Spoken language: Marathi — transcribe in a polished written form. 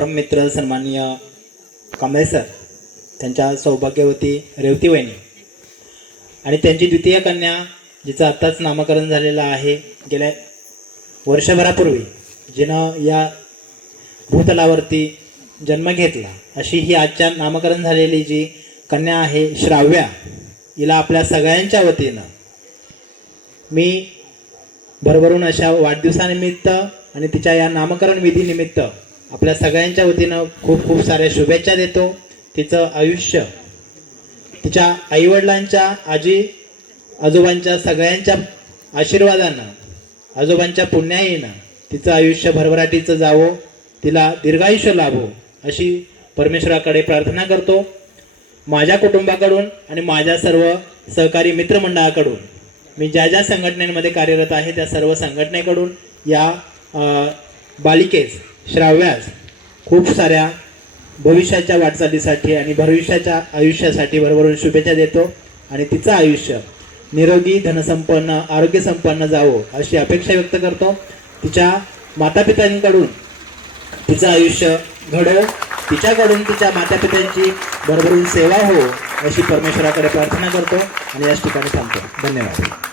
परममित्र सन्माननीय कांबळे सर, त्यांच्या सौभाग्यवती रेवती वहिनी आणि त्यांची द्वितीय कन्या जिचं आत्ताच नामकरण झालेलं आहे, गेल्या वर्षभरापूर्वी जिनं या भूतलावरती जन्म घेतला, अशी ही आजच्या नामकरण झालेली जी कन्या आहे श्राव्या, हिला आपल्या सगळ्यांच्या वतीनं मी भरभरून अशा वाढदिवसानिमित्त आणि तिच्या या नामकरण विधीनिमित्त आपल्या सगळ्यांच्या वतीनं खूप खूप साऱ्या शुभेच्छा देतो. तिचं आयुष्य तिच्या आईवडिलांच्या, आजी आजोबांच्या सगळ्यांच्या आशीर्वादानं, आजोबांच्या पुण्याईनं तिचं आयुष्य भरभराटीचं जावो, तिला दीर्घायुष्य लाभो अशी परमेश्वराकडे प्रार्थना करतो. माझ्या कुटुंबाकडून आणि माझ्या सर्व सहकारी मित्रमंडळाकडून, मी ज्या ज्या संघटनेमध्ये कार्यरत आहे त्या सर्व संघटनेकडून या बालिकेस, श्राव्यास खूप साऱ्या भविष्याच्या वाटचालीसाठी आणि भविष्याच्या आयुष्यासाठी भरभरून शुभेच्छा देतो आणि तिचं आयुष्य निरोगी, धनसंपन्न, आरोग्यसंपन्न जावो अशी अपेक्षा व्यक्त करतो. तिच्या मातापित्यांकडून तिचं आयुष्य घडो, तिच्याकडून तिच्या मातापित्यांची भरभरून सेवा हो अशी परमेश्वराकडे प्रार्थना करतो आणि याच ठिकाणी थांबतो. धन्यवाद.